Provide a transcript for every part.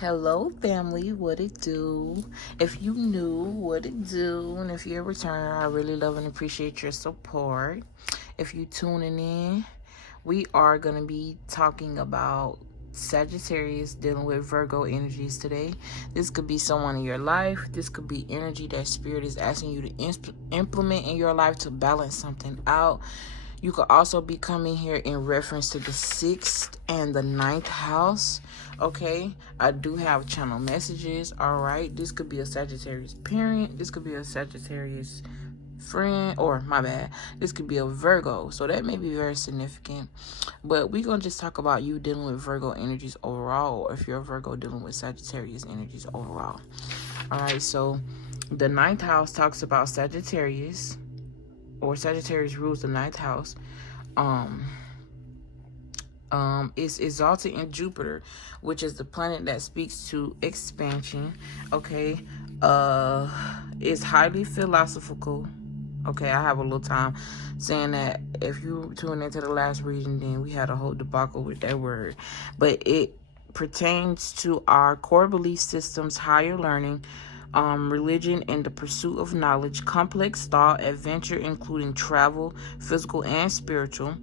Hello family, what it do? If you knew, what it do? And if you're a returner, I really love and appreciate your support. If you tuning in, we are going to be talking about Sagittarius dealing with Virgo energies today. This could be someone in your life. This could be energy that spirit is asking you to implement in your life to balance something out. You could also be coming here in reference to the 6th and the 9th house. Okay, I do have channel messages. All right, this could be a Sagittarius parent. This could be a Sagittarius friend, or my bad, this could be a Virgo. So that may be very significant. But we're going to just talk about you dealing with Virgo energies overall, or if you're a Virgo dealing with Sagittarius energies overall. All right, so the 9th house talks about Sagittarius, or Sagittarius rules the 9th house. Is exalted in Jupiter, which is the planet that speaks to expansion. Okay, it's highly philosophical. Okay, I have a little time saying that. If you tune into the last reading, then we had a whole debacle with that word, but it pertains to our core belief systems, higher learning, religion, and the pursuit of knowledge, complex thought, adventure, including travel, physical and spiritual,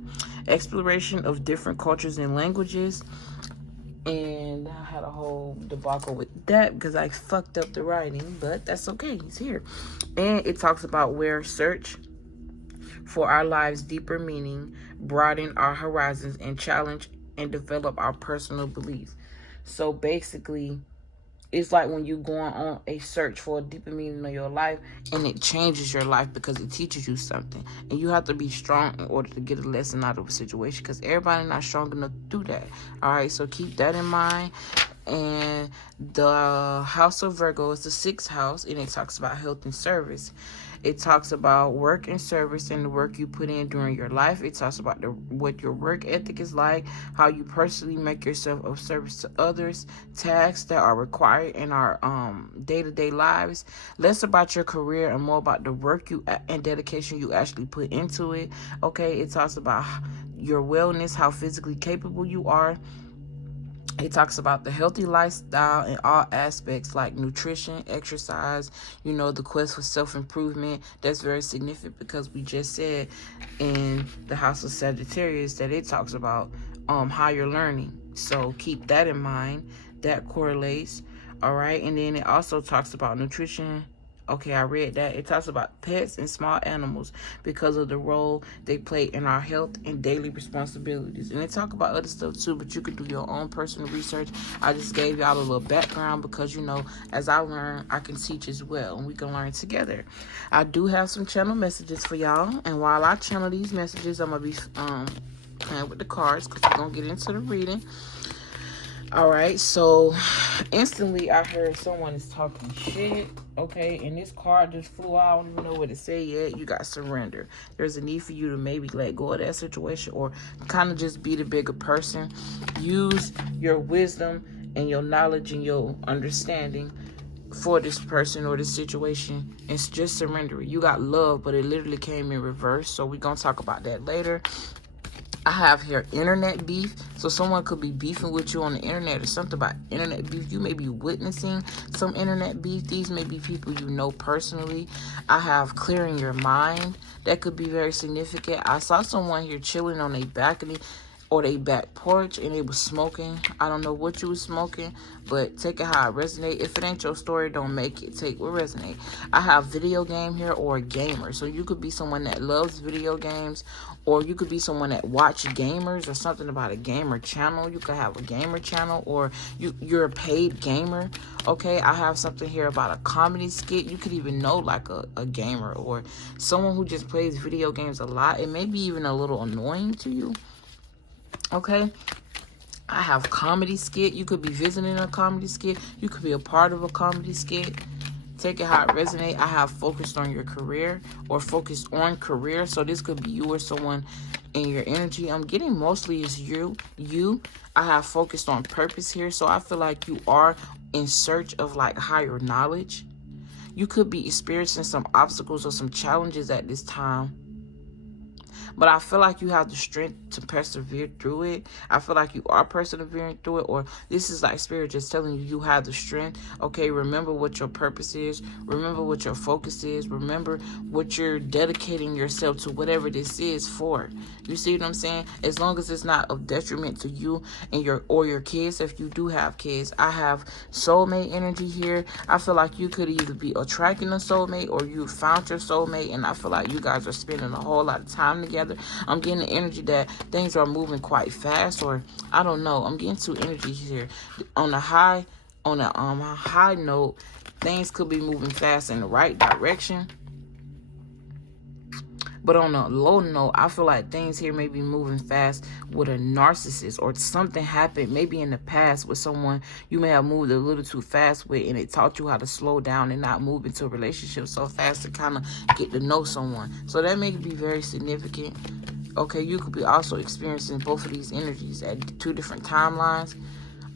exploration of different cultures and languages. And I had a whole debacle with that because I fucked up the writing, but that's okay. It's here. And it talks about where search for our lives deeper meaning, broaden our horizons, and challenge and develop our personal beliefs. So basically, it's like when you're going on a search for a deeper meaning of your life, and it changes your life because it teaches you something. And you have to be strong in order to get a lesson out of a situation, because everybody's not strong enough to do that. All right, so keep that in mind. And the house of Virgo is the 6th house, and it talks about health and service. It talks about work and service and the work you put in during your life. It talks about what your work ethic is like, how you personally make yourself of service to others, tasks that are required in our day-to-day lives. Less about your career and more about the work you and dedication you actually put into it. Okay, it talks about your wellness, how physically capable you are. It talks about the healthy lifestyle in all aspects, like nutrition, exercise, the quest for self-improvement. That's very significant because we just said in the house of Sagittarius that it talks about higher learning. So keep that in mind. That correlates. All right. And then it also talks about nutrition. Okay, I read that. It talks about pets and small animals because of the role they play in our health and daily responsibilities. And they talk about other stuff too, but you can do your own personal research. I just gave y'all a little background because, as I learn, I can teach as well, and we can learn together. I do have some channel messages for y'all, and while I channel these messages, I'm going to be playing with the cards because we're going to get into the reading. All right, so instantly I heard someone is talking shit, okay, and this card just flew out. I don't even know what to say yet. You got surrender. There's a need for you to maybe let go of that situation or kind of just be the bigger person. Use your wisdom and your knowledge and your understanding for this person or this situation, and just surrender it. You got love, but it literally came in reverse, so we're going to talk about that later. I have here internet beef. So someone could be beefing with you on the internet or something about internet beef. You may be witnessing some internet beef. These may be people you know personally. I have clearing your mind. That could be very significant. I saw someone here chilling on a balcony or their back porch and they was smoking. I don't know what you was smoking, but take it how it resonate. If it ain't your story, don't make it. Take what resonate. I have video game here or a gamer. So you could be someone that loves video games, or you could be someone that watch gamers or something about a gamer channel. You could have a gamer channel, or you're a paid gamer. Okay, I have something here about a comedy skit. You could even know like a gamer or someone who just plays video games a lot. It may be even a little annoying to you. Okay, I have comedy skit. You could be visiting a comedy skit. You could be a part of a comedy skit. Take it how it resonates. I have focused on your career or focused on career. So this could be you or someone in your energy. I'm getting mostly is you. I have focused on purpose here. So I feel like you are in search of like higher knowledge. You could be experiencing some obstacles or some challenges at this time. but I feel like you have the strength to persevere through it. I feel like you are persevering through it, or this is like spirit just telling you you have the strength. Okay, remember what your purpose is. Remember what your focus is. Remember what you're dedicating yourself to, whatever this is for. You see what I'm saying? As long as it's not of detriment to you and your kids, if you do have kids. I have soulmate energy here. I feel like you could either be attracting a soulmate or you found your soulmate, and I feel like you guys are spending a whole lot of time together. I'm getting the energy that things are moving quite fast, or I don't know. I'm getting two energies here. On a high note, things could be moving fast in the right direction. But on a low note, I feel like things here may be moving fast with a narcissist, or something happened maybe in the past with someone you may have moved a little too fast with, and it taught you how to slow down and not move into a relationship so fast to kind of get to know someone. So that may be very significant. Okay, you could be also experiencing both of these energies at two different timelines.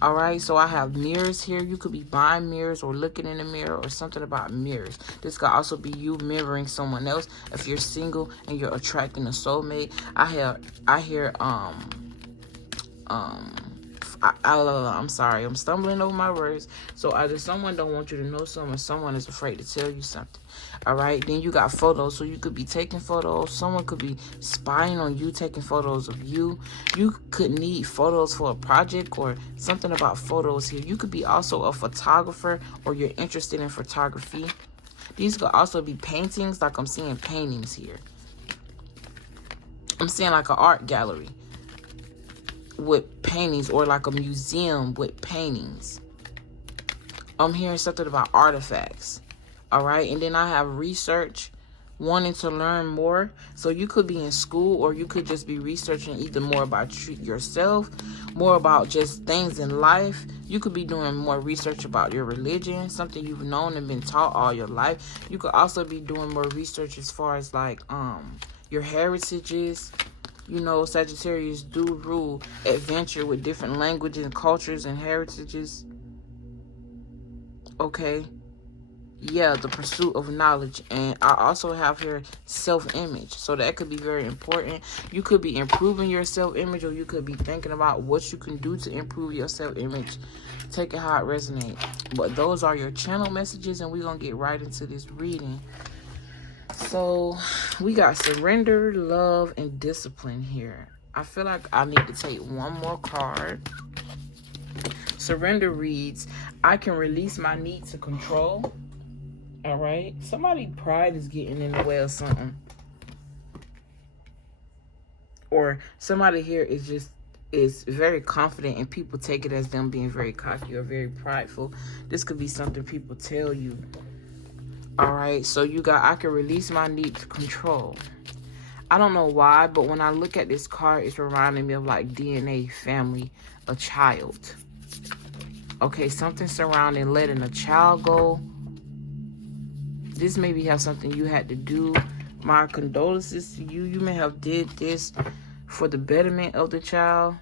All right, so I have mirrors here. You could be buying mirrors or looking in the mirror, or something about mirrors. This could also be you mirroring someone else. If you're single and you're attracting a soulmate, I'm sorry, I'm stumbling over my words. So either someone don't want you to know something, or someone is afraid to tell you something. All right, then you got photos. So you could be taking photos. Someone could be spying on you, taking photos of you. You could need photos for a project, or something about photos here. You could be also a photographer, or you're interested in photography. These could also be paintings. Like I'm seeing paintings here. I'm seeing like an art gallery with paintings, or like a museum with paintings. I'm hearing something about artifacts. All right, and then I have research, wanting to learn more. So you could be in school, or you could just be researching either more about yourself, more about just things in life. You could be doing more research about your religion, something you've known and been taught all your life. You could also be doing more research as far as like your heritages. You know, Sagittarius do rule adventure with different languages and cultures and heritages. Okay. Yeah, the pursuit of knowledge. And I also have here self-image. So that could be very important. You could be improving your self-image, or you could be thinking about what you can do to improve your self-image. Take it how it resonates. But those are your channel messages, and we're going to get right into this reading. So we got surrender, love, and discipline here. I feel like I need to take one more card. Surrender reads, I can release my need to control. All right. Somebody's pride is getting in the way of something. Or somebody here is very confident, and people take it as them being very cocky or very prideful. This could be something people tell you. All right. So you got, I can release my need to control. I don't know why, but when I look at this card, it's reminding me of like DNA, family, a child. Okay. Something surrounding letting a child go. This maybe have something you had to do. My condolences to you. You may have did this for the betterment of the child.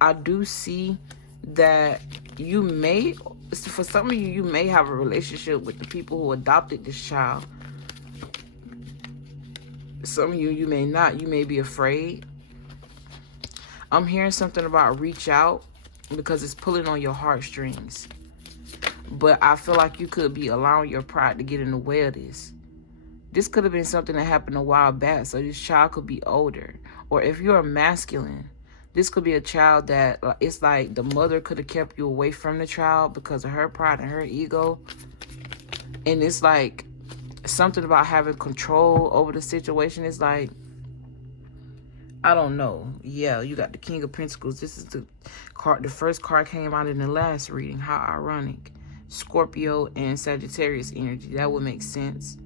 I do see that you may, for some of you, you may have a relationship with the people who adopted this child. Some of you, you may not. You may be afraid. I'm hearing something about reach out, because it's pulling on your heartstrings. But I feel like you could be allowing your pride to get in the way of this. This could have been something that happened a while back, so this child could be older. Or if you're a masculine, this could be a child that it's like the mother could have kept you away from the child because of her pride and her ego. And it's like something about having control over the situation. It's like, I don't know. Yeah, you got the King of Pentacles. This is the card. The first card came out in the last reading. How ironic. Scorpio and Sagittarius energy. That would make sense.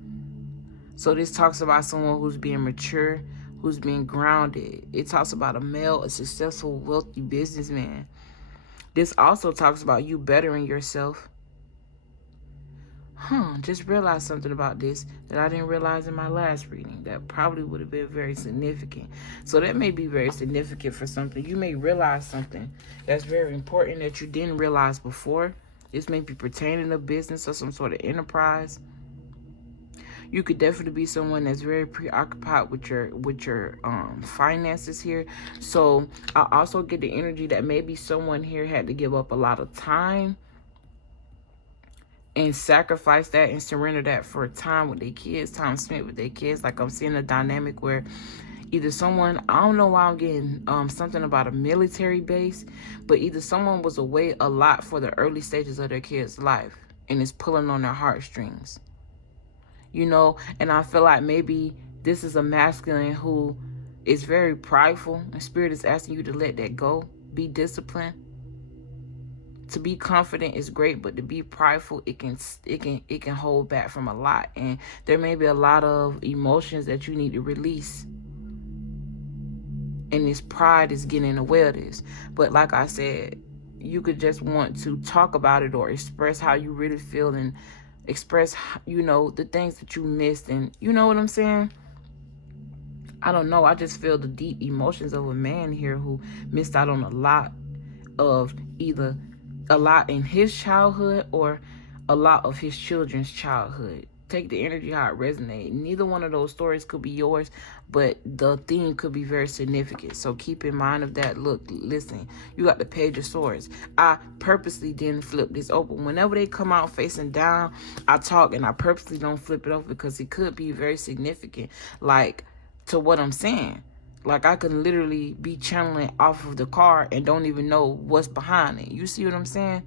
So this talks about someone who's being mature, who's being grounded. It talks about a male, a successful, wealthy businessman. This also talks about you bettering yourself. Just realized something about this that I didn't realize in my last reading. That probably would have been very significant. So that may be very significant for something. You may realize something that's very important that you didn't realize before. This may be pertaining to business or some sort of enterprise. You could definitely be someone that's very preoccupied with your finances here. So I also get the energy that maybe someone here had to give up a lot of time and sacrifice that and surrender that for time with their kids, time spent with their kids. Like I'm seeing a dynamic where either someone, I don't know why I'm getting something about a military base, but either someone was away a lot for the early stages of their kid's life and is pulling on their heartstrings. You know, and I feel like maybe this is a masculine who is very prideful, and spirit is asking you to let that go. Be disciplined. To be confident is great, but to be prideful, it can hold back from a lot. And there may be a lot of emotions that you need to release. And this pride is getting in the way of this. But like I said, you could just want to talk about it or express how you really feel and express, you know, the things that you missed. And you know what I'm saying? I don't know. I just feel the deep emotions of a man here who missed out on a lot of either a lot in his childhood or a lot of his children's childhood. Take the energy how it resonates. Neither one of those stories could be yours, but the theme could be very significant. So keep in mind of that. Look, listen, you got the Page of Swords. I purposely didn't flip this open. Whenever they come out facing down, I talk and I purposely don't flip it over because it could be very significant, like to what I'm saying. Like I could literally be channeling off of the card and don't even know what's behind it. You see what I'm saying?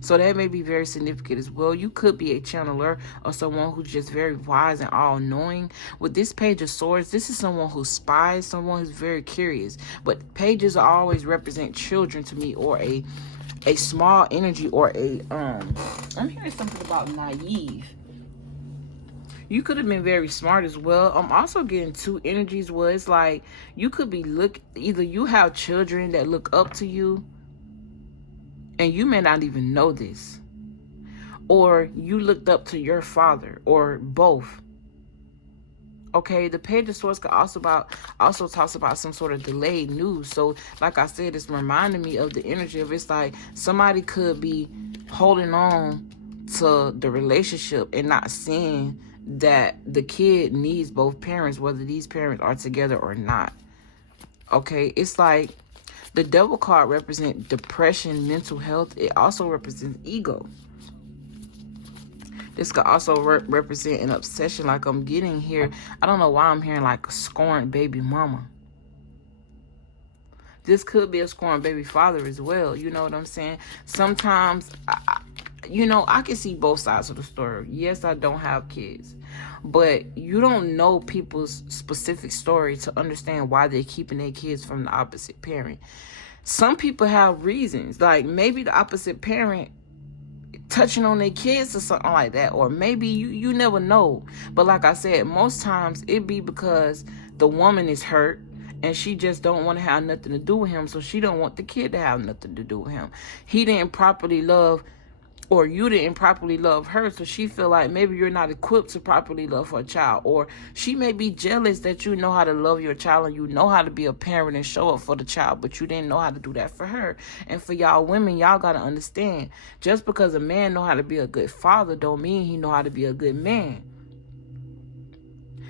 So that may be very significant as well. You could be a channeler or someone who's just very wise and all-knowing. With this Page of Swords, this is someone who spies, someone who's very curious. But pages always represent children to me, or a small energy, or a I'm hearing something about naive. You could have been very smart as well. I'm also getting two energies where it's like you could be either you have children that look up to you and you may not even know this, or you looked up to your father, or both. Okay, the Page of Swords could also talks about some sort of delayed news. So like I said, it's reminding me of the energy of, it's like somebody could be holding on to the relationship and not seeing that the kid needs both parents, whether these parents are together or not. Okay, it's like the Devil card represents depression, mental health. It also represents ego. This could also represent an obsession, like I'm getting here. I don't know why I'm hearing like a scorned baby mama. This could be a scorned baby father as well. You know what I'm saying? Sometimes, I can see both sides of the story. Yes, I don't have kids, but you don't know people's specific story to understand why they're keeping their kids from the opposite parent. Some people have reasons, like maybe the opposite parent touching on their kids or something like that, or maybe you never know. But like I said, most times it be because the woman is hurt and she just don't want to have nothing to do with him, so she don't want the kid to have nothing to do with him. He didn't properly love, or you didn't properly love her, so she feel like maybe you're not equipped to properly love her child. Or she may be jealous that you know how to love your child and you know how to be a parent and show up for the child, but you didn't know how to do that for her. And for y'all women, y'all gotta understand, just because a man know how to be a good father don't mean he know how to be a good man.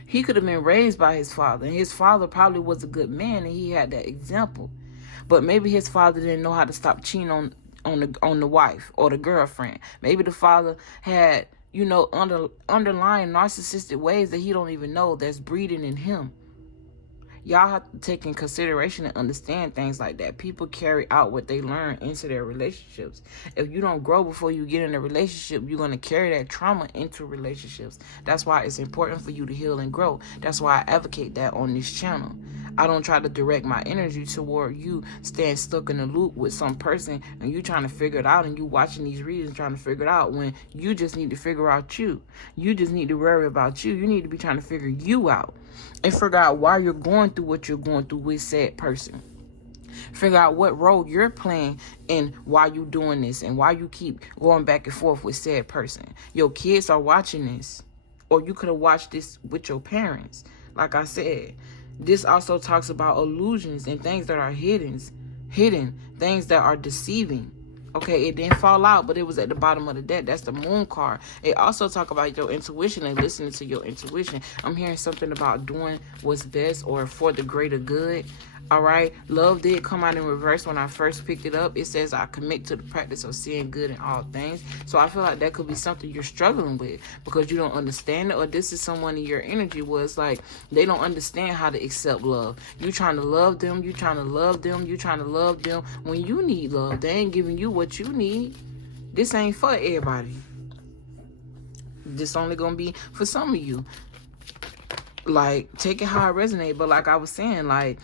He could have been raised by his father, and his father probably was a good man and he had that example, but maybe his father didn't know how to stop cheating on the wife or the girlfriend. Maybe the father had, underlying narcissistic ways that he don't even know that's breeding in him. Y'all have to take in consideration and understand things like that. People carry out what they learn into their relationships. If you don't grow before you get in a relationship, you're going to carry that trauma into relationships. That's why it's important for you to heal and grow. That's why I advocate that on this channel. I don't try to direct my energy toward you staying stuck in a loop with some person and you trying to figure it out, and you watching these readings trying to figure it out, when you just need to figure out you. You just need to worry about you. You need to be trying to figure you out and figure out why you're going through what you're going through with said person. Figure out what role you're playing and why you doing this and why you keep going back and forth with said person. Your kids are watching this, or you could have watched this with your parents. Like I said, this also talks about illusions and things that are hidden, things that are deceiving. Okay, it didn't fall out, but it was at the bottom of the deck. That's the moon card. It also talk about your intuition and listening to your intuition. I'm hearing something about doing what's best or for the greater good. All right, love did come out in reverse when I first picked it up. It says I commit to the practice of seeing good in all things. So I feel like that could be something you're struggling with because you don't understand it, or this is someone in your energy where it's like they don't understand how to accept love. You trying to love them, you trying to love them, you trying to love them when you need love. They ain't giving you what you need. This ain't for everybody. This only gonna be for some of you. Like, take it how it resonates. But like I was saying, like,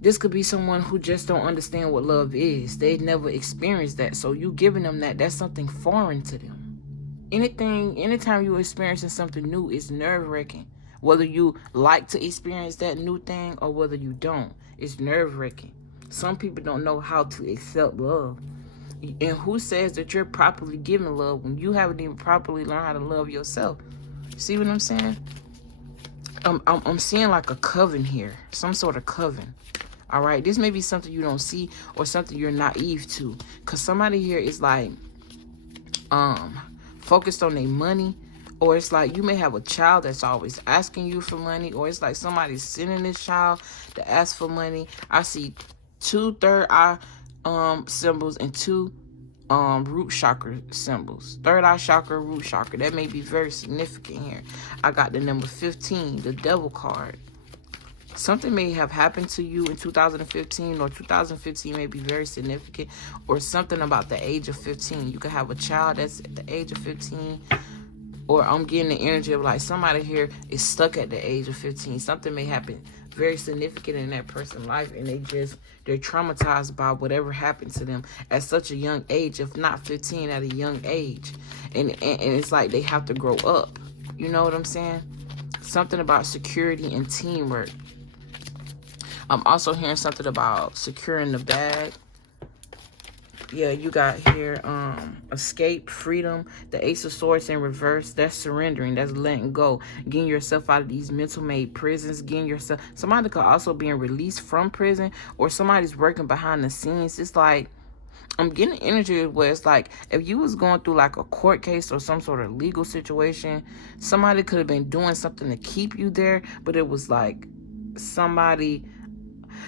this could be someone who just don't understand what love is. They've never experienced that. So you giving them that's something foreign to them. Anytime you're experiencing something new, it's nerve-wracking. Whether you like to experience that new thing or whether you don't, it's nerve-wracking. Some people don't know how to accept love. And who says that you're properly giving love when you haven't even properly learned how to love yourself? See what I'm saying? I'm seeing like a coven here. Some sort of coven. All right, this may be something you don't see or something you're naive to, because somebody here is like focused on their money, or it's like you may have a child that's always asking you for money, or it's like somebody's sending this child to ask for money. I see 2 third eye symbols and 2 root chakra symbols. Third eye chakra, root chakra. That may be very significant here. I got the number 15, the devil card. Something may have happened to you in 2015, or 2015 may be very significant, or something about the age of 15. You could have a child that's at the age of 15, or I'm getting the energy of like somebody here is stuck at the age of 15. Something may happen very significant in that person's life, and they're traumatized by whatever happened to them at such a young age, if not 15, at a young age. And it's like they have to grow up. You know what I'm saying? Something about security and teamwork. I'm also hearing something about securing the bag. Yeah, you got here escape, freedom, the Ace of Swords in reverse. That's surrendering, that's letting go, getting yourself out of these mental made prisons, getting yourself. Somebody could also be released from prison, or somebody's working behind the scenes. It's like I'm getting energy where it's like if you was going through like a court case or some sort of legal situation, somebody could have been doing something to keep you there, but it was like somebody.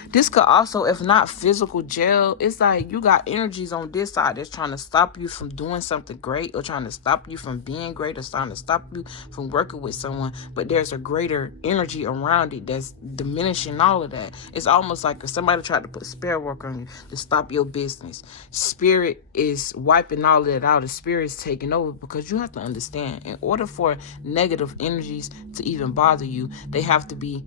This could also, if not physical jail, it's like you got energies on this side that's trying to stop you from doing something great, or trying to stop you from being great, or trying to stop you from working with someone. But there's a greater energy around it that's diminishing all of that. It's almost like if somebody tried to put spell work on you to stop your business. Spirit is wiping all of that out. The spirit is taking over, because you have to understand, in order for negative energies to even bother you, they have to be.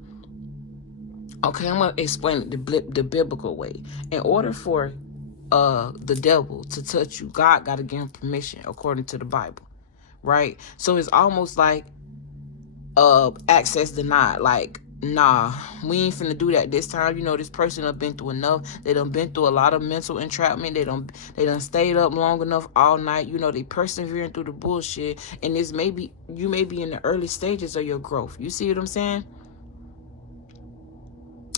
Okay, I'm going to explain it the biblical way. In order for the devil to touch you, God got to give him permission, according to the Bible, right? So it's almost like access denied. Like, nah, we ain't finna do that this time. You know, this person done been through enough. They done been through a lot of mental entrapment. They done stayed up long enough all night. You know, they persevering through the bullshit. And you may be in the early stages of your growth. You see what I'm saying?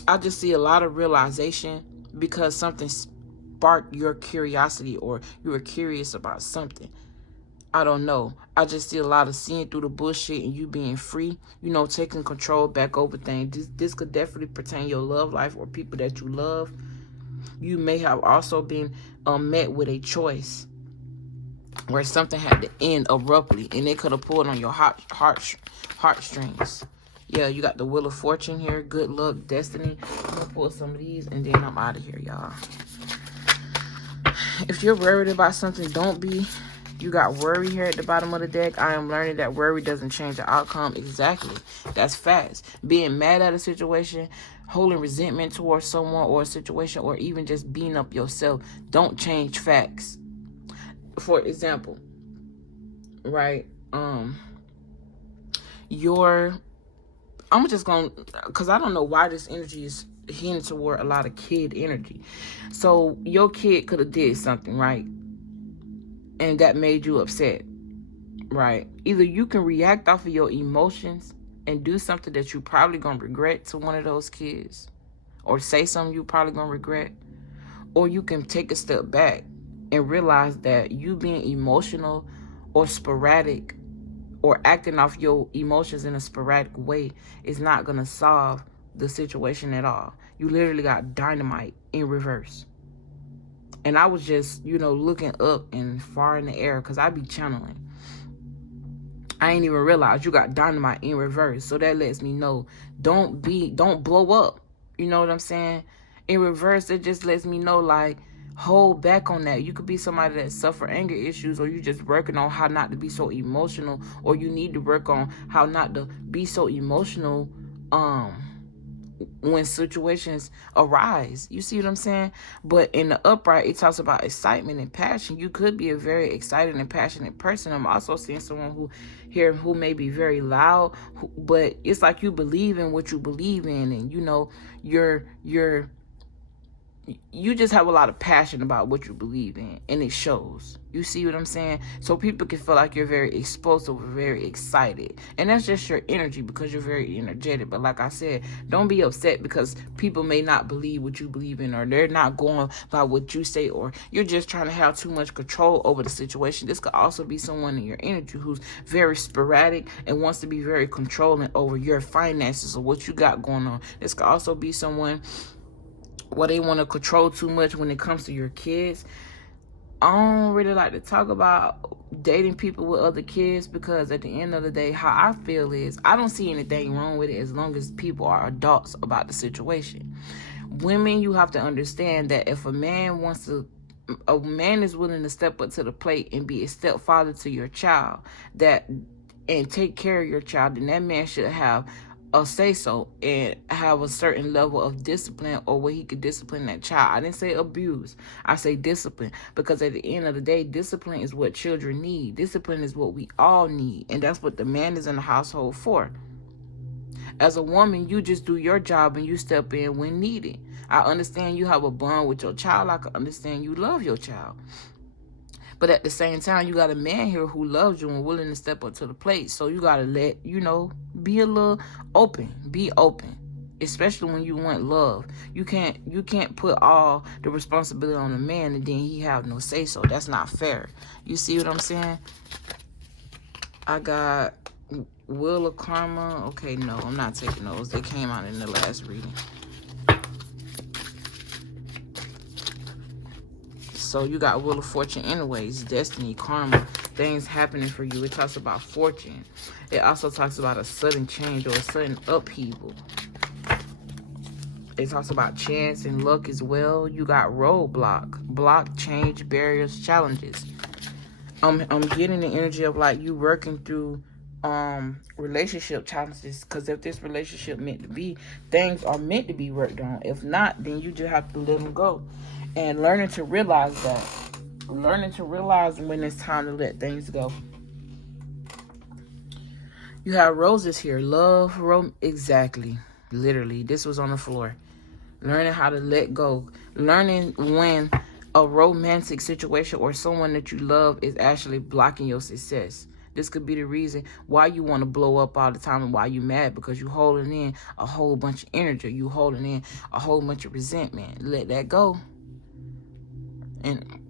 I just see a lot of realization because something sparked your curiosity, or you were curious about something. I don't know. I just see a lot of seeing through the bullshit and you being free, you know, taking control back over things. This could definitely pertain to your love life or people that you love. You may have also been met with a choice where something had to end abruptly, and it could have pulled on your heartstrings. Yeah, you got the Wheel of Fortune here. Good luck, destiny. I'm going to pull some of these, and then I'm out of here, y'all. If you're worried about something, don't be. You got worry here at the bottom of the deck. I am learning that worry doesn't change the outcome. Exactly. That's facts. Being mad at a situation, holding resentment towards someone or a situation, or even just beating up yourself, don't change facts. For example, right? I'm just going to, because I don't know why this energy is hinting toward a lot of kid energy. So your kid could have did something, right? And that made you upset, right? Either you can react off of your emotions and do something that you probably going to regret to one of those kids, or say something you probably going to regret, or you can take a step back and realize that you being emotional or sporadic or acting off your emotions in a sporadic way is not going to solve the situation at all. You literally got dynamite in reverse. And I was just, looking up and far in the air because I be channeling. I ain't even realize you got dynamite in reverse. So that lets me know, don't blow up. You know what I'm saying? In reverse, it just lets me know, like, hold back on that. You could be somebody that suffer anger issues, or you just working on how not to be so emotional, or you need to work on how not to be so emotional when situations arise. You see what I'm saying? But in the upright, it talks about excitement and passion. You could be a very excited and passionate person. I'm also seeing someone who may be very loud, but it's like you believe in what you believe in, and you just have a lot of passion about what you believe in, and it shows. You see what I'm saying? So people can feel like you're very explosive or very excited, and that's just your energy because you're very energetic. But like I said, don't be upset because people may not believe what you believe in, or they're not going by what you say, or you're just trying to have too much control over the situation. This could also be someone in your energy who's very sporadic and wants to be very controlling over your finances or what you got going on. This could also be someone where they want to control too much when it comes to your kids. I don't really like to talk about dating people with other kids because at the end of the day, how I feel is I don't see anything wrong with it as long as people are adults about the situation. Women, you have to understand that if a man is willing to step up to the plate and be a stepfather to your child and take care of your child, then that man should have a say so and have a certain level of discipline, or where he could discipline that child. I didn't say abuse, I say discipline, because at the end of the day, discipline is what children need. Discipline is what we all need, and that's what the man is in the household for. As a woman, you just do your job and you step in when needed. I understand you have a bond with your child. I can understand you love your child. But at the same time, you got a man here who loves you and willing to step up to the plate. So you got to be a little open. Be open. Especially when you want love. You can't put all the responsibility on the man and then he have no say so. That's not fair. You see what I'm saying? I got Wheel of Karma. Okay, no, I'm not taking those. They came out in the last reading. So you got Wheel of Fortune anyways, destiny, karma, things happening for you. It talks about fortune. It also talks about a sudden change or a sudden upheaval. It talks about chance and luck as well. You got roadblock, block, change, barriers, challenges. I'm getting the energy of like you working through relationship challenges, because if this relationship meant to be, things are meant to be worked on. If not, then you just have to let them go. And learning to realize that. Learning to realize when it's time to let things go. You have roses here. Love, exactly. Literally. This was on the floor. Learning how to let go. Learning when a romantic situation or someone that you love is actually blocking your success. This could be the reason why you want to blow up all the time and why you mad, because you holding in a whole bunch of energy. You holding in a whole bunch of resentment. Let that go. And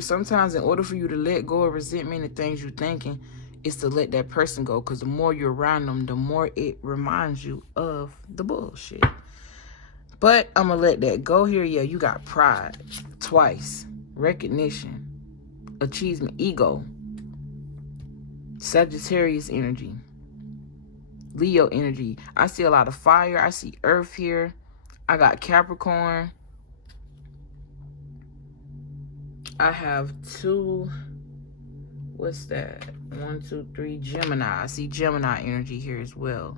sometimes in order for you to let go of resentment and things you're thinking, is to let that person go. Because the more you're around them, the more it reminds you of the bullshit. But I'm going to let that go here. Yeah, you got pride twice. Recognition. Achievement. Ego. Sagittarius energy. Leo energy. I see a lot of fire. I see earth here. I got Capricorn. I have two, what's that? 1, 2, 3, Gemini. I see Gemini energy here as well.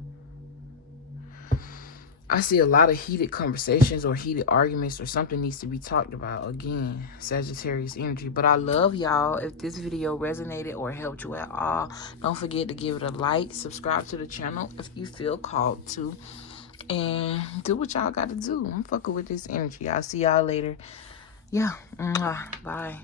I see a lot of heated conversations or heated arguments, or something needs to be talked about. Again, Sagittarius energy. But I love y'all. If this video resonated or helped you at all, don't forget to give it a like, subscribe to the channel if you feel called to, and do what y'all got to do. I'm fucking with this energy. I'll see y'all later. Yeah. Bye.